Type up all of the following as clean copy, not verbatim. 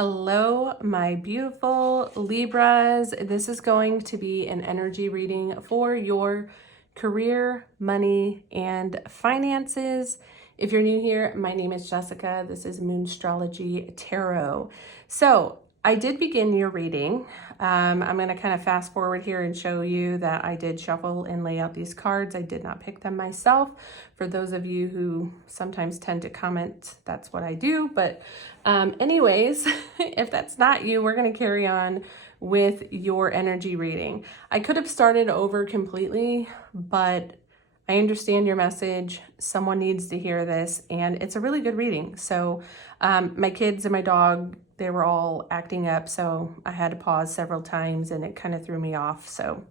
Hello, my beautiful Libras. This is going to be an energy reading for your career, money, and finances. If you're new here, my name is Jessica. This is Moonstrology Tarot. So I did begin your reading. I'm going to kind of fast forward here and show you that I did shuffle and lay out these cards. I did not pick them myself. For those of you who sometimes tend to comment, that's what I do. But anyways, if that's not you, we're going to carry on with your energy reading. I could have started over completely, but I understand your message. Someone needs to hear this, and it's a really good reading. So my kids and my dog, they were all acting up, so I had to pause several times, and it kind of threw me off. So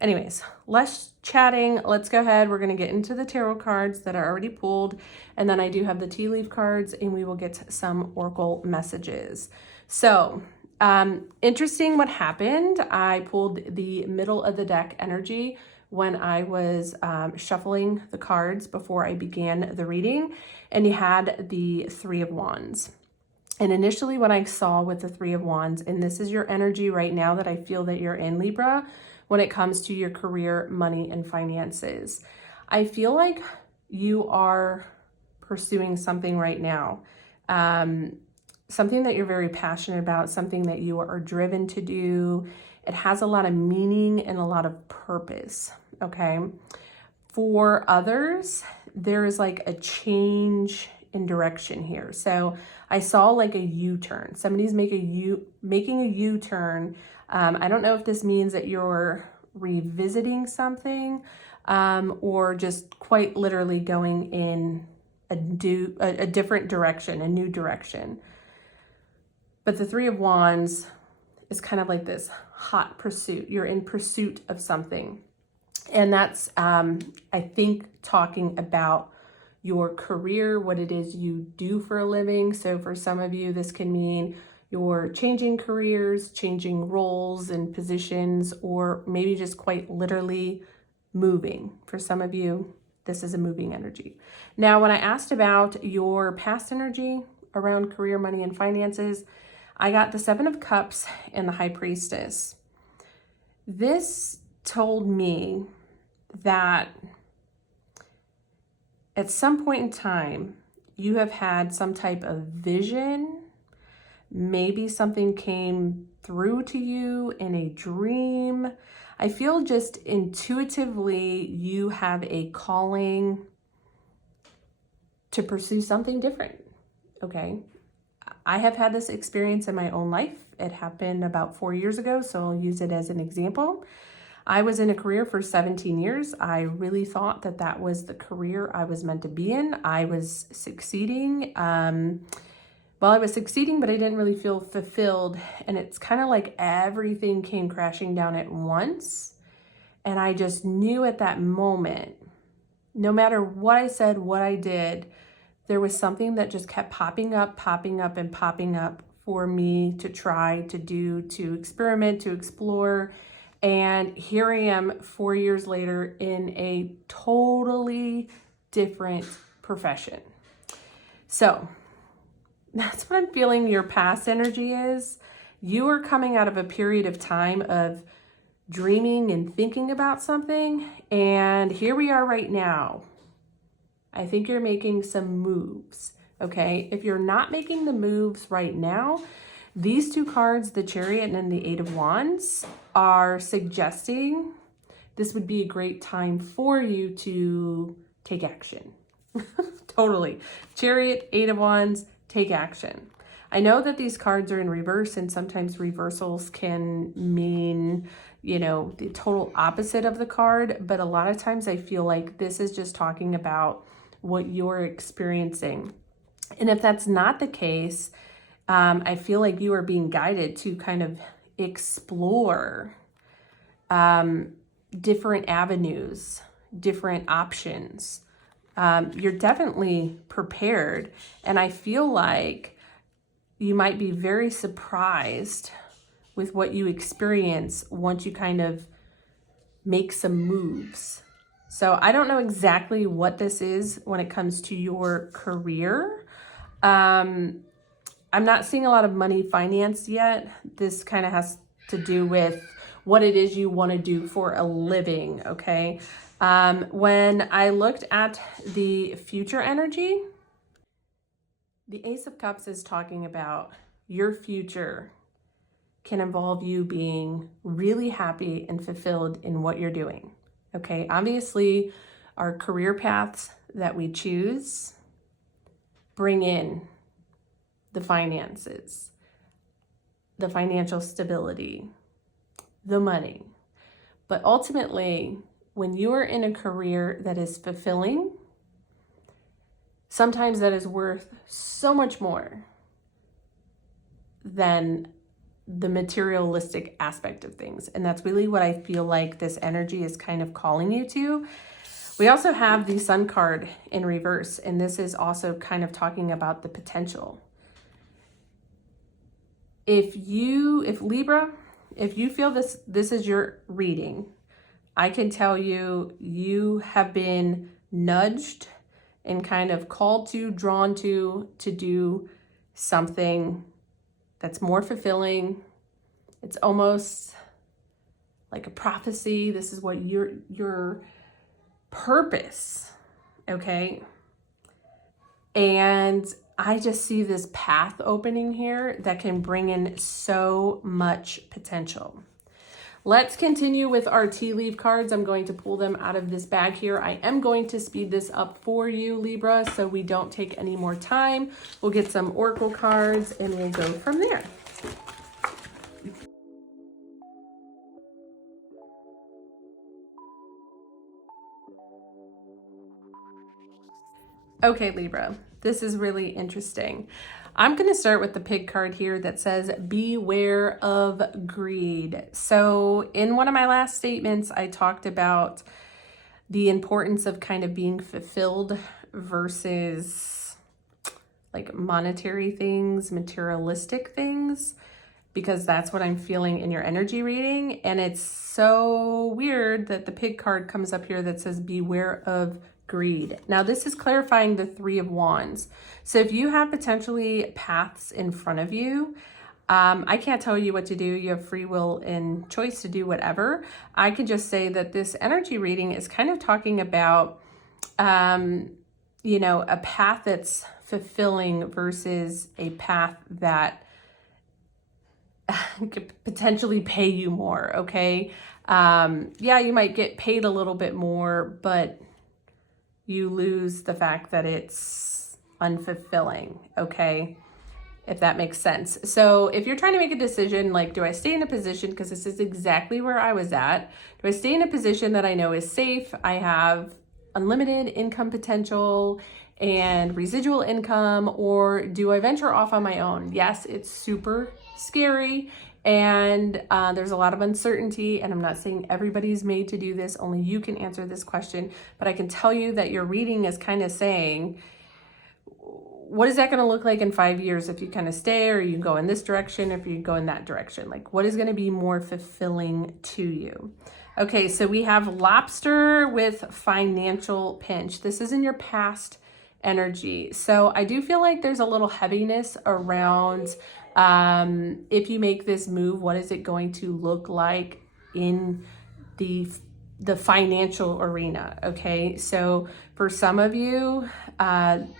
anyways, less chatting. Let's go ahead. We're going to get into the tarot cards that are already pulled, and then I do have the tea leaf cards, and we will get some oracle messages. So interesting what happened. I pulled the middle of the deck energy when I was shuffling the cards before I began the reading, and you had the Three of Wands. And initially what I saw with the Three of Wands, and this is your energy right now that I feel that you're in, Libra, when it comes to your career, money, and finances. I feel like you are pursuing something right now, something that you're very passionate about, something that you are driven to do. It has a lot of meaning and a lot of purpose, okay? For others, there is like a change in direction here. So I saw like a U-turn. Somebody's making a U-turn. I don't know if this means that you're revisiting something or just quite literally going in a different direction, a new direction. But the Three of Wands is kind of like this hot pursuit. You're in pursuit of something. And that's, I think, talking about your career, what it is you do for a living. So for some of you, this can mean you're changing careers, changing roles and positions, or maybe just quite literally moving. For some of you, this is a moving energy. Now, when I asked about your past energy around career, money, and finances, I got the Seven of Cups and the High Priestess. This told me that at some point in time, you have had some type of vision. Maybe something came through to you in a dream. I feel just intuitively you have a calling to pursue something different, okay? I have had this experience in my own life. It happened about 4 years ago, so I'll use it as an example. I was in a career for 17 years. I really thought that that was the career I was meant to be in. I was succeeding. Well, I was succeeding, but I didn't really feel fulfilled. And it's kind of like everything came crashing down at once. And I just knew at that moment, no matter what I said, what I did, there was something that just kept popping up, and popping up for me to try, to do, to experiment, to explore. And here I am 4 years later in a totally different profession. So that's what I'm feeling your past energy is. You are coming out of a period of time of dreaming and thinking about something. And here we are right now. I think you're making some moves, okay? If you're not making the moves right now, these two cards, the Chariot and then the Eight of Wands, are suggesting this would be a great time for you to take action. Totally. Chariot, Eight of Wands, take action. I know that these cards are in reverse, and sometimes reversals can mean, you know, the total opposite of the card, but a lot of times I feel like this is just talking about what you're experiencing. And if that's not the case, I feel like you are being guided to kind of explore different avenues, different options. You're definitely prepared, and I feel like you might be very surprised with what you experience once you kind of make some moves. So I don't know exactly what this is when it comes to your career. I'm not seeing a lot of money finance yet. This kind of has to do with what it is you want to do for a living, okay? When I looked at the future energy, the Ace of Cups is talking about your future can involve you being really happy and fulfilled in what you're doing, okay? Obviously, our career paths that we choose bring in the finances, the financial stability, the money. But ultimately, when you are in a career that is fulfilling, sometimes that is worth so much more than the materialistic aspect of things. And that's really what I feel like this energy is kind of calling you to. We also have the Sun card in reverse, and this is also kind of talking about the potential. If Libra, if you feel this is your reading, I can tell you, you have been nudged and kind of called to, drawn to do something that's more fulfilling. It's almost like a prophecy. This is what your purpose, okay? And I just see this path opening here that can bring in so much potential. Let's continue with our tea leaf cards. I'm going to pull them out of this bag here. I am going to speed this up for you, Libra, so we don't take any more time. We'll get some oracle cards and we'll go from there. Okay, Libra, this is really interesting. I'm going to start with the pig card here that says, beware of greed. So in one of my last statements, I talked about the importance of kind of being fulfilled versus like monetary things, materialistic things, because that's what I'm feeling in your energy reading. And it's so weird that the pig card comes up here that says, beware of greed. Now, this is clarifying the Three of Wands. So if you have potentially paths in front of you, I can't tell you what to do. You have free will and choice to do whatever. I can just say that this energy reading is kind of talking about, you know, a path that's fulfilling versus a path that could potentially pay you more, okay? Yeah, you might get paid a little bit more, but you lose the fact that it's unfulfilling, okay? If that makes sense. So if you're trying to make a decision, like, do I stay in a position, because this is exactly where I was at, do I stay in a position that I know is safe, I have unlimited income potential and residual income, or do I venture off on my own? Yes, it's super scary and there's a lot of uncertainty, and I'm not saying everybody's made to do this, only you can answer this question, but I can tell you that your reading is kind of saying, what is that going to look like in 5 years if you kind of stay, or you go in this direction, if you go in that direction? Like, what is going to be more fulfilling to you? Okay, so we have lobster with financial pinch. This is in your past energy. So I do feel like there's a little heaviness around if you make this move, what is it going to look like in the financial arena, okay? So for some of you,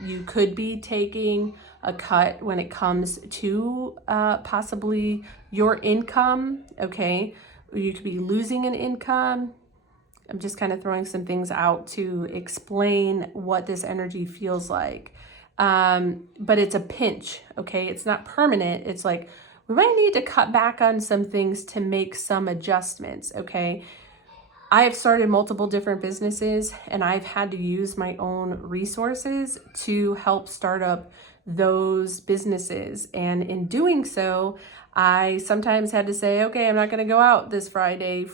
you could be taking a cut when it comes to possibly your income, okay? You could be losing an income. I'm just kind of throwing some things out to explain what this energy feels like. But it's a pinch, okay? It's not permanent. It's like, we might need to cut back on some things to make some adjustments, okay? I have started multiple different businesses, and I've had to use my own resources to help start up those businesses. And in doing so, I sometimes had to say, okay, I'm not going to go out this Friday,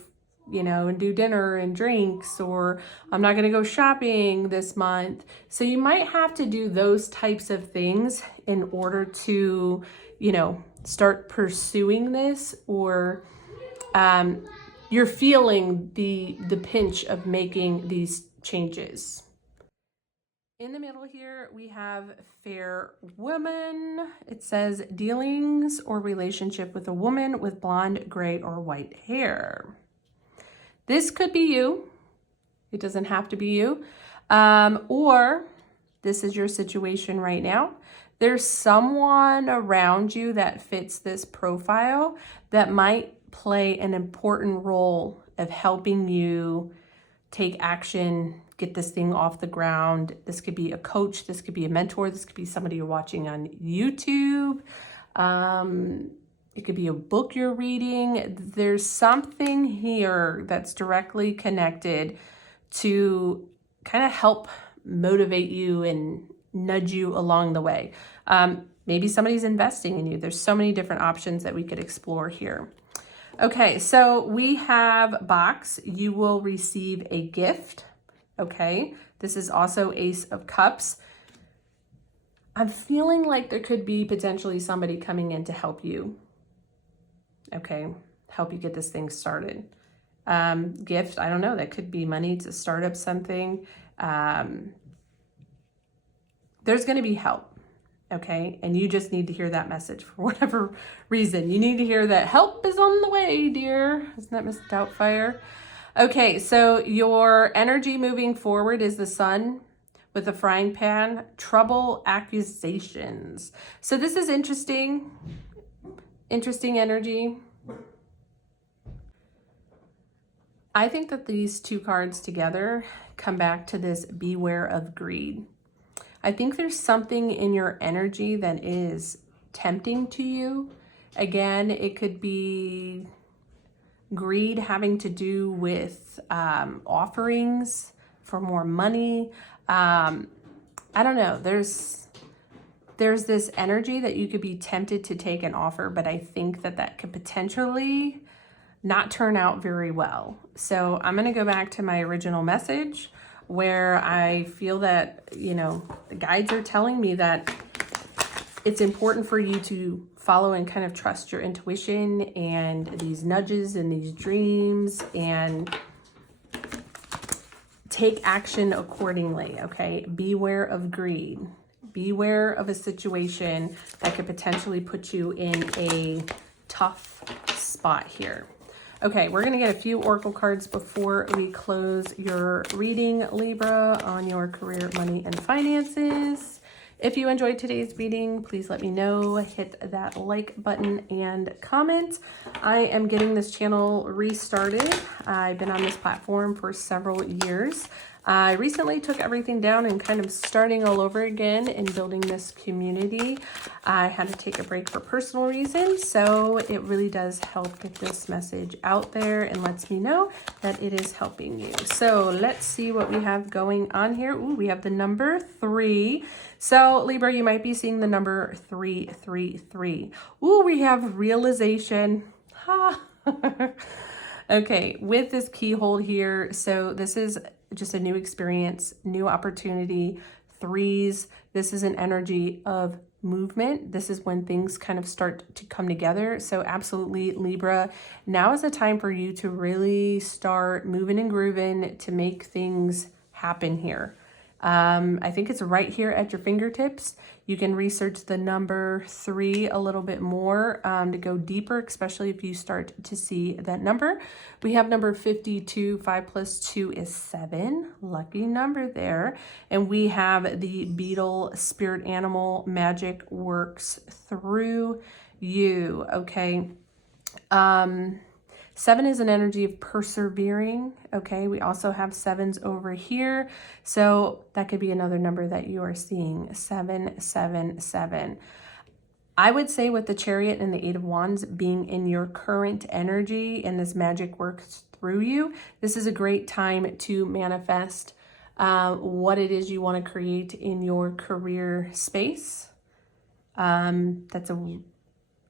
you know, and do dinner and drinks, or I'm not going to go shopping this month. So you might have to do those types of things in order to, you know, start pursuing this, or you're feeling the pinch of making these changes. In the middle here, we have fair woman. It says dealings or relationship with a woman with blonde, gray, or white hair. This could be you. It doesn't have to be you. Or this is your situation right now. There's someone around you that fits this profile that might play an important role of helping you take action, get this thing off the ground. This could be a coach, this could be a mentor, this could be somebody you're watching on YouTube. It could be a book you're reading. There's something here that's directly connected to kind of help motivate you and nudge you along the way. Maybe somebody's investing in you. There's so many different options that we could explore here. Okay, so we have box. You will receive a gift. Okay, this is also Ace of Cups. I'm feeling like there could be potentially somebody coming in to help you. Okay, help you get this thing started. Gift, I don't know, that could be money to start up something. There's going to be help. Okay, and you just need to hear that message for whatever reason. You need to hear that help is on the way, dear. Isn't that Miss Doubtfire? Okay, so your energy moving forward is the sun with the frying pan, trouble, accusations. So this is interesting energy. I think that these two cards together come back to this beware of greed. I think there's something in your energy that is tempting to you. Again, it could be greed having to do with offerings for more money. I don't know. There's this energy that you could be tempted to take an offer, but I think that could potentially not turn out very well. So I'm going to go back to my original message where I feel that, you know, the guides are telling me that it's important for you to follow and kind of trust your intuition and these nudges and these dreams and take action accordingly, okay? Beware of greed. Beware of a situation that could potentially put you in a tough spot here. Okay, we're going to get a few oracle cards before we close your reading, Libra, on your career, money, and finances. If you enjoyed today's reading, please let me know. Hit that like button and comment. I am getting this channel restarted. I've been on this platform for several years. I recently took everything down and kind of starting all over again and building this community. I had to take a break for personal reasons, so it really does help get this message out there and lets me know that it is helping you. So let's see what we have going on here. Ooh, we have the number 3. So Libra, you might be seeing the number 333. Ooh, we have realization. Ha. Okay, with this keyhole here, so this is just a new experience, new opportunity. 3s, this is an energy of movement. This is when things kind of start to come together. So absolutely, Libra, now is the time for you to really start moving and grooving to make things happen here. I think it's right here at your fingertips. You can research the number 3 a little bit more to go deeper, especially if you start to see that number. We have number 52, 5 plus 2 is 7. Lucky number there. And we have the beetle spirit animal magic works through you, okay? 7 is an energy of persevering, okay? We also have 7s over here, so that could be another number that you are seeing, 777. I would say with the Chariot and the 8 of Wands being in your current energy and this magic works through you, this is a great time to manifest what it is you want to create in your career space. That's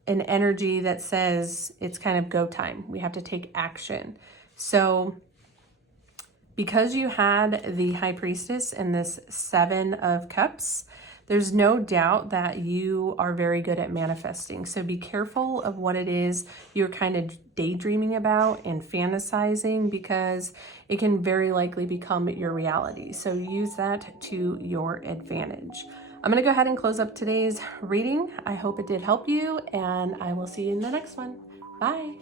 an energy that says it's kind of go time. We have to take action. So because you had the High Priestess and this 7 of Cups, there's no doubt that you are very good at manifesting. So be careful of what it is you're kind of daydreaming about and fantasizing, because it can very likely become your reality. So use that to your advantage. I'm going to go ahead and close up today's reading. I hope it did help you, and I will see you in the next one. Bye.